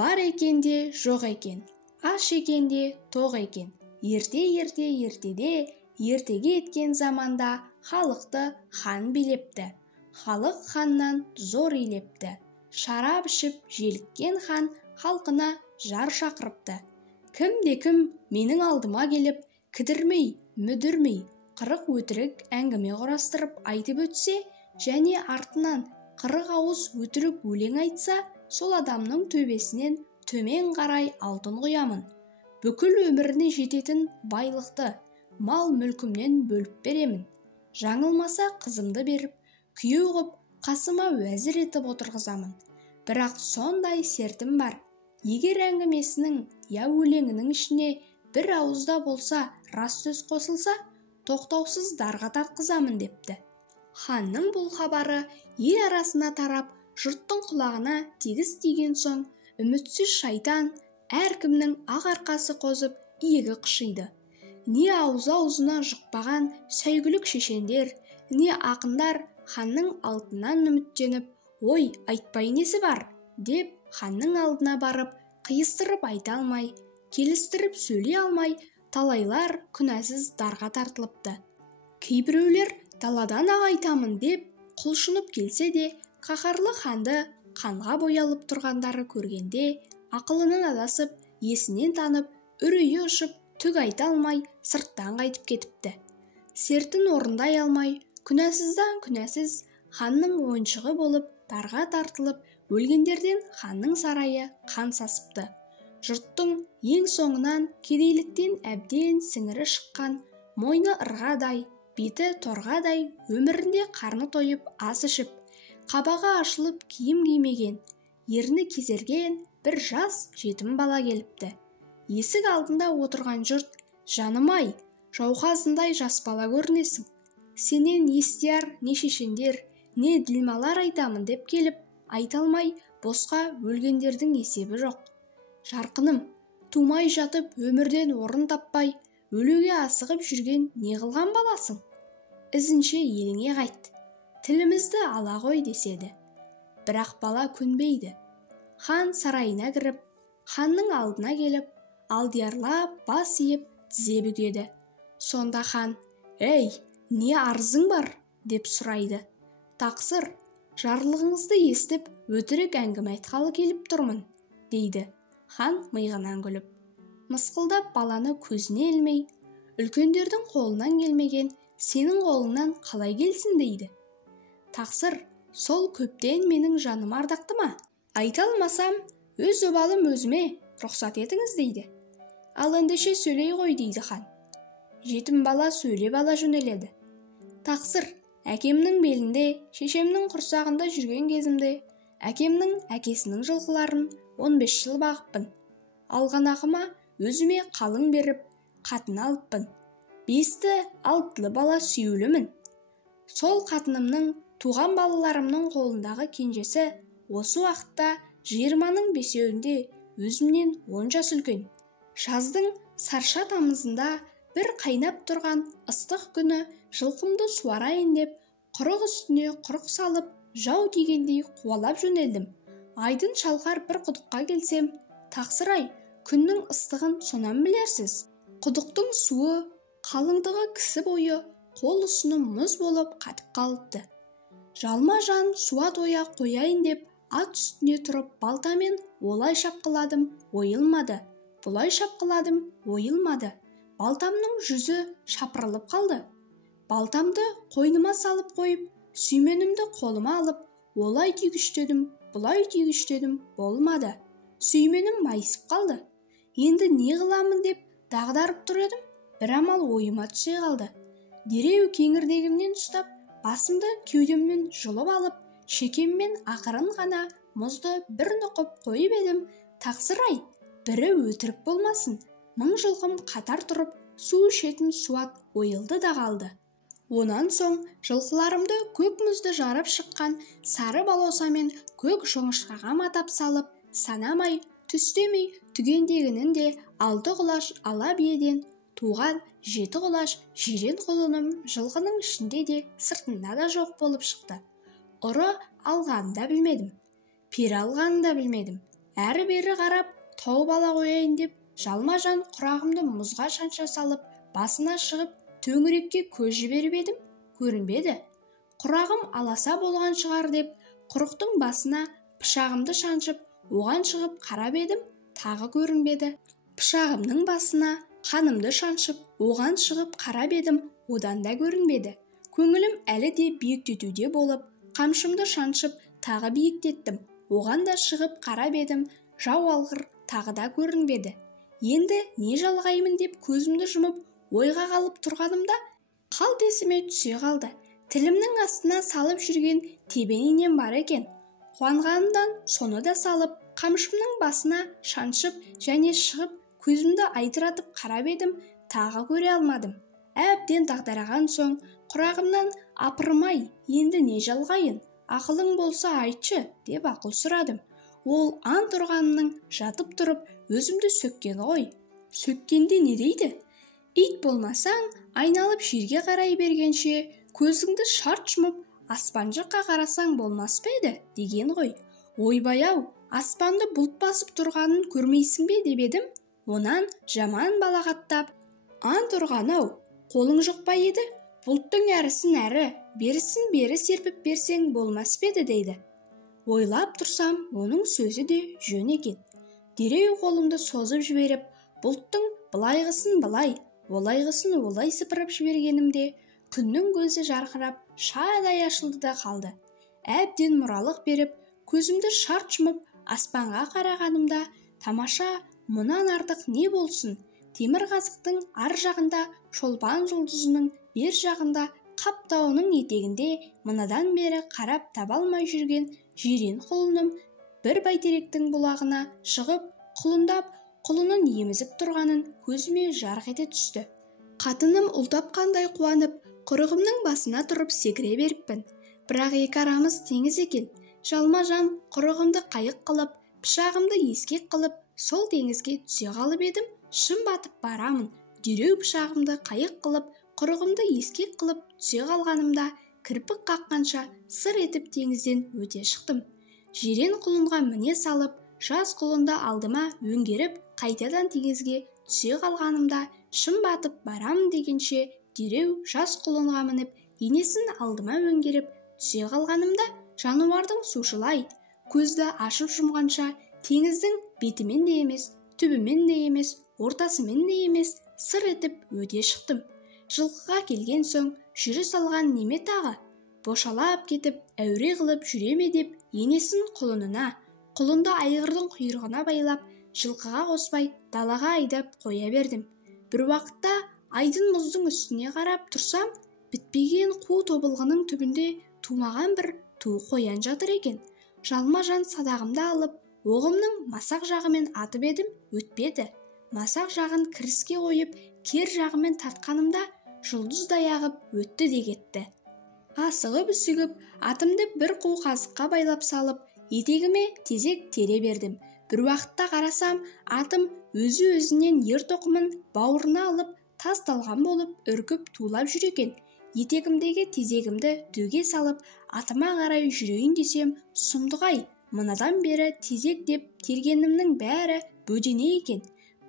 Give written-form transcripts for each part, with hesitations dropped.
Бар екен де жоқ екен, аш екен де тоқ екен. Ертеде, ертеге еткен заманда халықты хан билепті. Халық ханнан зор илепті. Шарап ішіп желіккен хан халқына жар шақырыпты. Кім менің алдыма келіп, кідірмей, мүдірмей, қырық өтірік әңгіме құрастырып айтып өтсе, және артынан 40 ауыз өтірік өлең айтса, сол адамның төбесінен төмен қарай алтын құямын. Бүкіл өміріне жететін байлықты мал мүлкімнен бөліп беремін. Жаңылмаса қызымды беріп, күйеу қып қасыма уәзір етіп отырғызамын. Бірақ сондай сертім бар. Егер әңгімесінің я өлеңінің ішіне бір ауызда болса рас сөз қосылса, тоқтаусыз дарға тартқызамын депті. Ханның бұл хабары ел арасына тарап, жұрттың құлағына тегіс тиген соң, үмітсіз шайтан әркімнің ақ арқасы қозып иегі қышиды. Не аузына жұқпаған сәйгүлік шешендер, не ақындар ханның алтыннан үміттеніп, ой, айтпай несі бар, деп ханның алдына барып, қиыстырып айта алмай, келістіріп сөйлей алмай, талайлар күнәсіз дарға тартылыпты. Кейбіреулер даладан ақ айтамын деп құлшынып келсе де, қаһарлы ханды қанға боялып тұрғандары көргенде, ақылынан адасып, есінен танып, үрейі ұшып, түк айта алмай, сырттан қайтып кетіпті. Сертін орындай алмай, күнәсіздан күнәсіз ханның ойыншығы болып, дарға тартылып, өлгендерден ханның сарайы қан сасыпты. Жұрттың ең соңынан кедейліктен әбден сіңірі шыққан, мойны ырғадай, беті торғадай, өмірінде қарны тойып ас ішіп, қабағы ашылып киім кимеген, ерні кезерген бір жас жетім бала келіпті. Есік алдында отырған жұрт, жаным-ай, жауқазындай жас бала көрінесің. Сенен естияр не шешендер, не ділмалар айтамын деп келіп, айта алмай, босқа өлгендердің есебі жоқ. Жарқыным, тумай жатып өмірден орын таппай, өлуге асығып жүрген не қылған баласың? Ізінше еліңе қайт, тілімізді ала ғой деседі. Бірақ бала көнбейді. Хан сарайына кіріп, ханның алдына келіп, алдиярлап бас иіп тізе бүгеді. Сонда хан, «Ей, не арызың бар?» деп сұрайды. «Тақсыр, жарлығыңызды естіп, өтірік әңгіме айтқалы келіп тұрмын», дейді. Хан миығынан күліп, мысқылдап баланы көзіне ілмей, «Үлкендердің қолынан келмеген сенің қолыңнан қалай келсін?» дейді. «Тақсыр, сол көптен менің жаным ардақты ма? Айта алмасам, өз обалым өзіме, рұқсат етіңіз» дейді. «Ал ендеше сөйлей ғой» дейді хан. Жетім бала сөйлеп ала жөнеледі. «Тақсыр, әкемнің белінде, шешемнің құрсағында жүрген кезімде, әкемнің әкесінің жылқыларын 15 жыл бағыппын. Алған ақыма өзіме қалың беріп, қатын алыппын. 5-6 бала сүйеулімін. Сол қатынымның туған балаларымның қолындағы кенжесі осы уақытта 20-ның 5-еуінде өзімнен 10 жас үлкен. Жаздың сарша тамызында бір қайнап тұрған ыстық күні жылқымды суарайын деп, құрық үстіне құрық салып, жау тигендей қуалап жөнелдім. Айдын шалқар бір құдыққа келсем, тақсыр-ай, күннің ыстығын сонан білерсіз. Құдықтың суы, қалыңдығы кісі бойы, қол ұсыны мұз болып қатып қалыпты. Жалма-жан суа тоя қояйын деп, ат үстіне тұрып балтамен олай шапқыладым, ойылмады. Бұлай шапқыладым, ойылмады. Балтамның жүзі шапырылып қалды. Балтамды қойныма салып қойып, сүйменімді қолыма алып, олай түйгіштедім, бұлай түйгіштедім, болмады. Сүйменім майысып қалды. Енді не қыламын деп дағдарып тұр едім, бір амал ойыма түсе қалды. Дереу кеңірдегімнен ұстап, басымды кеудемнен жұлып алып, шекеммен ақырын ғана мұзды бір нұқып қойып едім. Тақсыр-ай, бірі өтірік болмасын, 1000 жылқым қатар тұрып, су ішетін суат ойылды да қалды. Онан соң жылқыларымды көк мұзды жарып шыққан сары балосамен көк жоңышқаға матап салып, санамай, түстемей, түгендегінің де 6 құлаш ала биеден туған 7 құлаш жирен құлыным жылқының ішінде де сыртында да жоқ болып шықты. Ұры алғанын да білмедім, пері алғанын да білмедім. әрі-бері қарап тауып ала қояйын деп жалма-жан құрағымды мұзға шанша салып басына шығып төңірекке көз жіберіп едім, көрінбеді. Құрағым аласа болған шығар деп құрықтың басына пышағымды шаншып оған шығып қарап едім, тағы көрінбеді. Пышағымның басына қанымды шаншып оған шығып қарап едім, одан да көрінбеді. Көңілім әлі де биіктетуде болып, қамшымды шаншып тағы биіктеттім, оған да шығып қарап едім, жау алғыр тағы да көрінбеді. Енді не жалғаймын деп көзімді жұмып ойға қалып тұрғанымда қалт есіме түсе қалды. Тілімнің астына салып жүрген тебен инем бар екен. Қуанғанымдан соны да салып, қамшымның басына шаншып және шығып көзімді айдыратып қарап едім, тағы көре алмадым. Әбден дағдараған соң құрағымнан апырмай, енді не жалғайын, ақылың болса айтшы деп ақыл сұрадым. Ол ант ұрғанның жатып тұрып өзімді сөккен ғой. Сөккенде не дейді? Ит болмасаң, айналып жерге қарай бергенше, көзіңді шарт жұмып, аспан жаққа қарасаң болмас па еді деген ғой. Ойбай-ау, аспанды бұлт басып тұрғанын көрмейсің бе деп едім. Онан жаман балағаттап, ант ұрған-ау, қолың жоқ па еді? Бұлттың әрісін әрі, берісін бері серпіп берсең болмас па еді дейді. Ойлап тұрсам, оның сөзі де жөн екен. Дереу қолымды созып жіберіп, бұлттың былайғысын былай, олайғысын олай сыпырып жібергенімде, күннің көзі жарқырап, шадай ашылды да қалды. Әбден мұралық беріп, көзімді шарт жұмып, аспанға қарағанымда, тамаша, мұнан артық не болсын? Темір қазықтың ар жағында, шолпан жұлдызының бер жағында, қаптауының етегінде мынадан бері қарап таба алмай жүрген жирен құлыным бір бәйтеректің бұлағына шығып, құлындап, құлынын емізіп тұрғанын көзіме жарқ ете түсті. Қатыным ұлдап қандай қуанып, құрығымның басына тұрып секіре беріппін. Бірақ екі арамыз теңіз екен. Жалма-жан құрығымды қайық қылып, пышағымды ескек қылып, сол теңізге түсе қалып едім, шын батып барамын. Дереу пышағымды қайық қылып, құрығымды ескек қылып түсе қалғанымда, кірпік қаққанша сыр етіп теңізден өте шықтым. Жирен құлынға міне салып, жас құлынды алдыма өңгеріп, қайтадан теңізге түсе қалғанымда, шын батып барамын дегенше, дереу жас құлынға мініп, енесін алдыма өңгеріп түсе қалғанымда, жануардың сушылай, көзді ашып жұмғанша, теңіздің бетімен де емес, түбімен де емес, ортасымен де емес, сыр етіп өте шықтым. Жылқыға келген соң, жүріс алған неме тағы? Бошалап кетіп, әуре қылып жүреме деп, енесін құлынына, құлынды айғырдың құйрығына байлап, жылқыға қоспай далаға айдап қоя бердім. Бір уақытта айдын мұздың үстіне қарап тұрсам, бітпеген қу тобылғының түбінде тумаған бір ту қоян жатыр екен. Жалма-жан садағымды алып, оғымның масақ жағымен атып едім, өтпеді. Масақ жағын кіріске қойып, кер жағымен тартқанымда, жұлдыздай ағып өтті де кетті. Асығып-үсігіп, атымды бір қу қазыққа байлап салып, етегіме тезек тере бердім. Бір уақытта қарасам, атым өзі-өзінен ер-тоқымын бауырына алып, тасталған болып, үркіп тулап жүр екен. Етегімдегі тезегімді дөге салып, атыма қарай жүрейін десем, сұмдық-ай, мынадан бері тезек деп тергенімнің бәрі бөдене екен.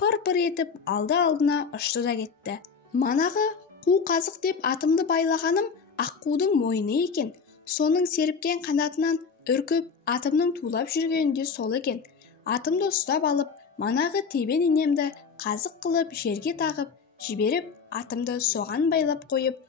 Пыр-пыр етіп алды-алдына ұшты да кетті. Манағы қу қазық деп атымды байлағаным аққудың мойны екен. Соның серіпкен қанатынан үркіп атымның тулап жүргенінде сол екен. Атымды ұстап алып, манағы тебен инемді қазық қылып жерге тағып, жіберіп, атымды соған байлап қойып,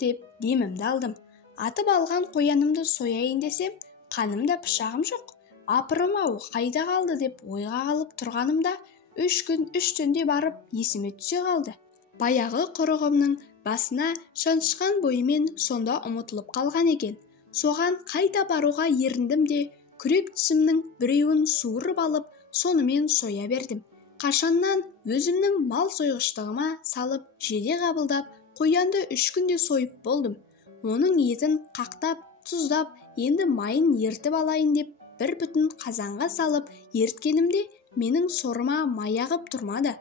деп демімді алдым. Атып алған қоянымды сояйын десем, қанымда пышағым жоқ. Апырым-ау, қайда қалды деп ойға қалып тұрғанымда, 3 күн 3 түнде барып есіме түсе қалды. Баяғы құрығымның басына шаншқан бойымен сонда ұмытылып қалған екен. Соған қайта баруға еріндім де, күрек тісімнің біреуін суырып алып, сонымен соя бердім. Қашаннан өзімнің мал сойғыштығыма салып, жеде қабылдап, қоянды 3 күнде сойып болдым. Оның етін қақтап, тұздап, енді майын ертіп алайын деп, бір бүтін қазанға салып, ерткенімде менің сорыма май ағып тұрмады.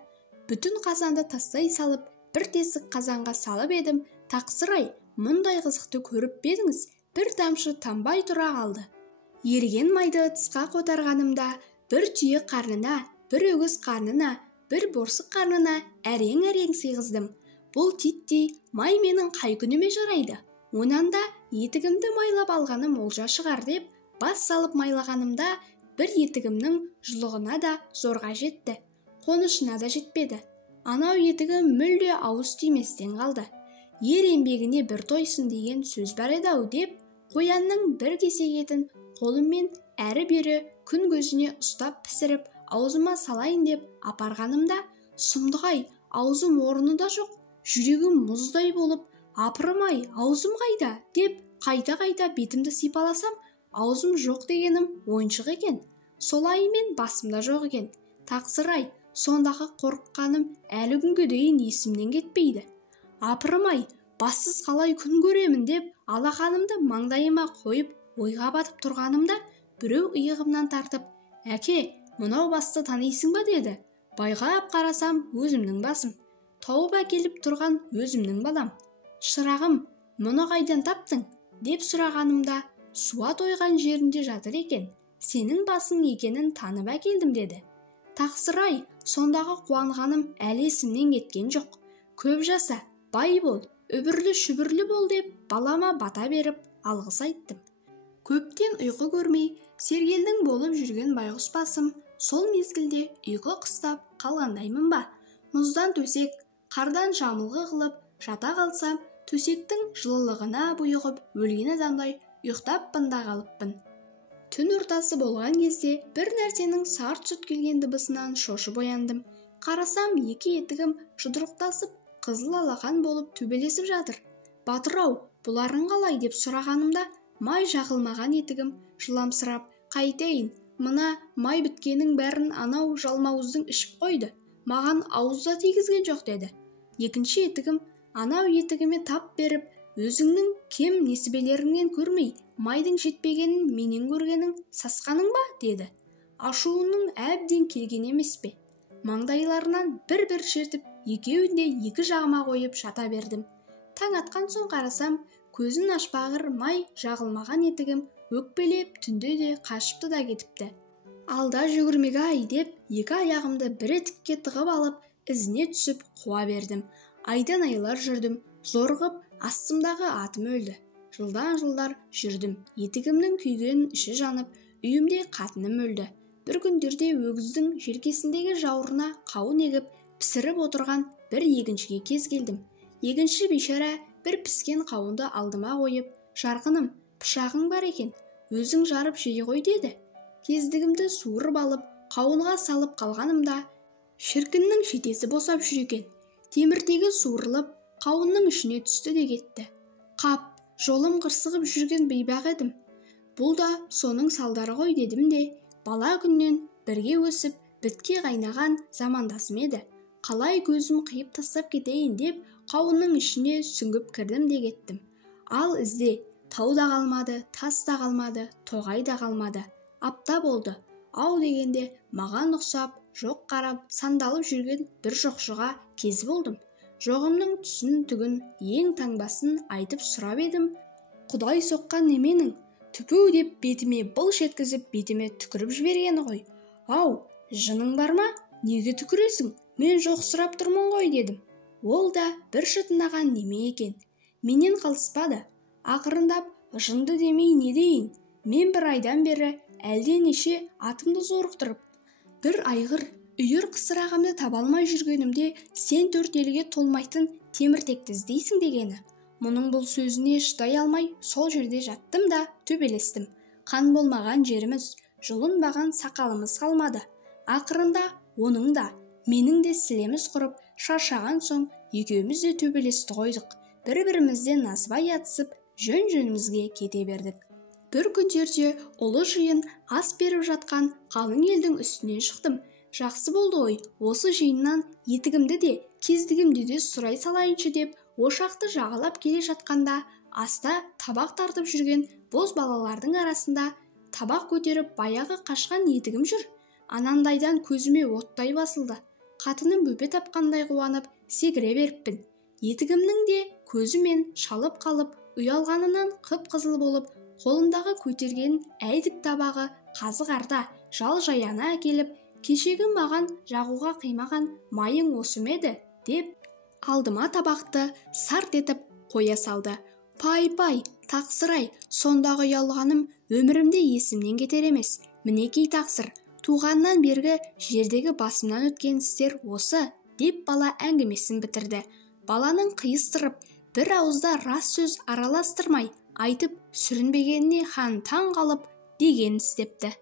Бүтін қазанды тастай салып, бір тесік қазанға салып едім, тақсыр-ай, мұндай қызықты көріп бедіңіз, бір тамшы тамбай тұра қалды. Ерген майды тысқа қотарғанымда, бір түйе қарнына, бір өгіз қарнына, бір борсық қарнына әрең-әрең сыйғыздым. Бұл титтей май менің қай күніме жарайды? Онан да етігімді майлап алғаным олжа шығар деп, бас салып майлағанымда бір етігімнің жұлығына да зорға жетті. Қонышына да жетпеді. Анау етігім мүлде ауыз тиместен қалды. Ер еңбегіне бір тойсын деген сөз бар еді-ау деп, қоянның бір кесек етін қолыммен әрі-бері күн көзіне ұстап пісіріп, аузыма салайын деп апарғанымда, сұмдық-ай, аузым орны да жоқ, жүрегім мұздай болып, апырмай, аузым қайда деп қайта-қайта бетімді сипаласам, аузым жоқ дегенім ойыншық екен. Солайымен басымда жоқ екен. Тақсыр-ай, сондағы қорыққаным әлі күнге дейін есімнен кетпейді. Апырмай, бассыз қалай күн көремін деп алақанымды маңдайыма қойып ойға батып тұрғанымда, біреу иығымнан тартып, «Әке, мынау басты танисың ба?» деді. Байғап қарасам, өзімнің басым. Тауып әкеліп тұрған өзімнің балам. «Шырағым, мұны қайдан таптың?» деп сұрағанымда, суа тойған жерінде жатыр екен. «Сенің басың екенін танып әкелдім» деді. Тақсыр-ай, сондағы қуанғаным әлі есімнен кеткен жоқ. Көп жаса, бай бол, үбірлі-шүбірлі бол деп балама бата беріп алғыс айттым. Көптен ұйқы көрмей, сергелдің болып жүрген байғұс басым, сол мезгілде ұйқы қыстап қалғандаймын ба? Мұздан төсек, қардан жамылғы қылып жата қалсам, төсектің жылылығына бұйығып өлген адамдай ұйықтаппын да қалыппын. Түн ортасы болған кезде бір нәрсенің сарт-сүрт келген дыбысынан шошып ояндым. Қарасам, екі етігім жұдырықтасып, қызыл алақан болып төбелесіп жатыр. «Батыр-ау, бұларың қалай?» деп сұрағанымда, май жағылмаған етігім жыламсырап, «Қайтейін, мына май біткенің бәрін анау жалмауыздың ішіп қойды. Маған ауызда тигізген жоқ» деді. Екінші етігім, анау етігіме тап беріп, «Өзіңнің кем несібелеріңнен көрмей, майдың жетпегенін менен көргенің сасқаның ба?» деді. Ашуының әбден келген емес пе? Маңдайларынан бір-бір шертіп, екеуін де екі жағыма қойып жата бердім. Таң атқан соң қарасам, көзін ашпағыр май жағылмаған етігім өкпелеп түнде де қашыпты да кетіпті. «Алда жүгірмек-ай» деп, екі аяғымды бір етікке тығып алып, ізіне түсіп қуа бердім. Айдан айлар жүрдім, зорғып, астымдағы атым өлді. Жылдан-жылдар жүрдім. Етігімнің күйген іші жанып, үйімде қатыным өлді. Бір күндерде өгіздің желкесіндегі жауырына қауын егіп, пісіріп отырған бір егіншіге кез келдім. Егінші бейшара бір піскен қауынды алдыма қойып, «Жарқыным, пышағың бар екен, өзің жарып жей ғой» деді. Кездігімді суырып алып, қауынға салып қалғанымда, шіркіннің шетесі босап жүр екен. Теміртегі суырылып, қауынның ішіне түсті де кетті. «Қап, жолым қырсығып жүрген бейбақ едім. Бұл да соның салдары ғой» дедім де, бала күннен бірге өсіп, бітке қайнаған замандасым еді. Қалай көзім қиып тастап кетейін деп, қауынның ішіне сүңгіп кірдім де кеттім. Ал ізде тау да қалмады, тас та қалмады, тоғай да қалмады. Апта болды. Ау дегенде маған ұқсап, жоқ қарап, сандалып жүрген бір жоқшыға кез болдым. Жоғымның түсін түгін, ең таңбасын айтып сұрап едім. «Құдай соққан неменің?» «Түпу» деп бетіме былш еткізіп, бетіме түкіріп жібергені ғой. «Ау, жының бар ма? Неге түкіресің? Мен жоқсырап тұрмын ғой» дедім. Ол да бір шытынаған неме екен. Менен қалыспады. Ақырындап, жынды демей не дейін? Мен бір айдан бері әлде неше атымды зорықтырып, бір айғыр үйір қысырағымды таба алмай жүргенімде, сен төрт елге толмайтын теміртекті іздейсің дегені. Мұның бұл сөзіне шыдай алмай, сол жерде жаттым да төбелестім. Қан болмаған жеріміз, жұлынбаған сақалымыз қалмады. Ақырында оның да, менің де сілеміз құрып, шаршаған соң екеуміз де төбелесті қойдық. Бір-бірімізден насыбай атысып, жөн-жөнімізге кете бердік. Бір күндерде ұлы жиын ас беріп жатқан қалың елдің үстіне шықтым. Жақсы болды ой, осы жиыннан етігімді де, кездігімді де сұрай салайыншы деп, ошақты жағалап келе жатқанда, аста табақ тартып жүрген боз балалардың арасында табақ көтеріп баяғы қашқан етігім жүр. Анандайдан көзіме оттай басылды. Қатыным бөпе тапқандай қуанып, секіре беріппін. Етігімнің де көзімен шалып қалып, ұялғанынан қып-қызыл болып, қолындағы көтерген әйдік табағы қазық арда, жал-жаяна әкеліп, кешегі маған жағуға қимаған майың осы ма еді деп алдыма табақты сарт етіп қоя салды. Пай, тақсыр-ай, сондағы ұялғаным өмірімде есімнен кетер емес. Мінекей тақсыр, туғаннан бергі жердегі басымнан өткен істер осы, деп бала әңгімесін бітірді. Баланың қиыстырып, бір ауызда рас сөз араластырмай айтып сүрінбегеніне хан таң қалып деген істепті.